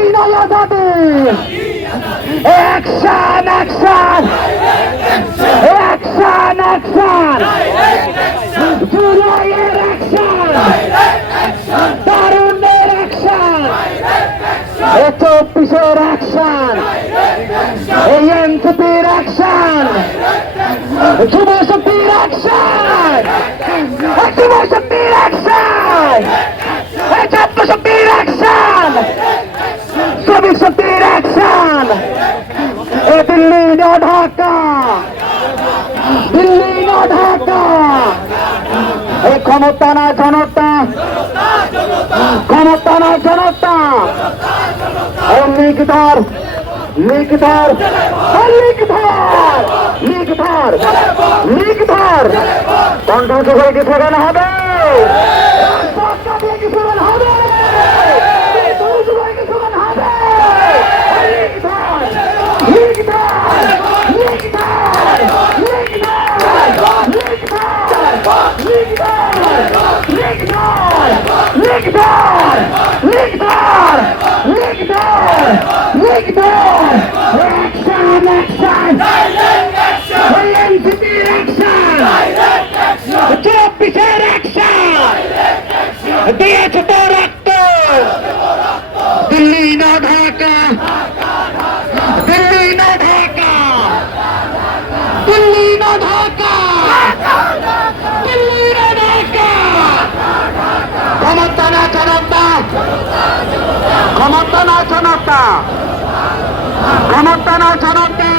বিনয় আজাদী action action action action জুলাইয়ের action তারুণ্যের action এই 24-এর অ্যাকশন এই এনসিপির অ্যাকশন যুব শক্তির অ্যাকশন যুব শক্তির অ্যাকশন এই ছাত্র শক্তির অ্যাকশন শ্রমিক শক্তির অ্যাকশন এ দিল্লি না ঢাকা দিল্লি না ঢাকা এই ক্ষমতা না জনতা ক্ষমতা না জনতা লিখধর লিখধর লিখধর লিখধর লিখধর কণ্ঠ করে কি ফেরানো হবে দিয়েছে তো রক্ত দিল্লি না ঢাকা দিল্লি না ঢাকা দিল্লি না ঢাকা দিল্লি না ঢাকা ক্ষমতা না জনতা ক্ষমতা না জনতা ক্ষমতা না জনতা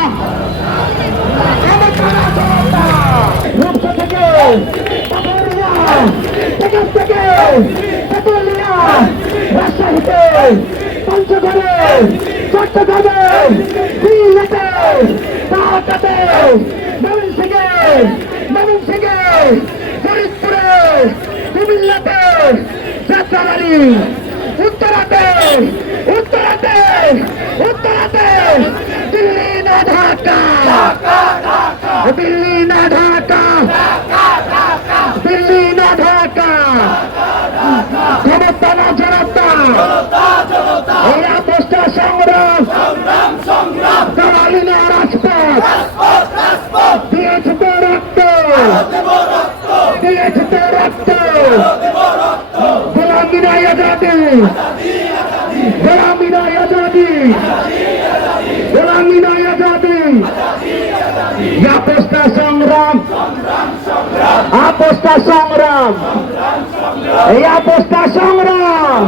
রাজশাহীতে পঞ্চগড়ে চট্টগ্রামে সিলেটে ঢাকাতে ময়মনসিংহে ফরিদপুরে কুমিল্লাতে যাত্রাবাড়ি উত্তরাতে দিল্লি না ঢাকা দিল্লি না ঢাকা দিল্লি না ঢাকা ক্ষমতা না জনতা এই আপোষটা সংগ্রাম দালালি না রাজপথ দিয়েছে তো রক্ত দিয়েছে তো রক্ত গোলামি না আজাদী গোলামি না আজাদী গোলামি না আজাদী আপোষটা সংগ্রাম আপোষটা সংগ্রাম এই আপোষটা সংগ্রাম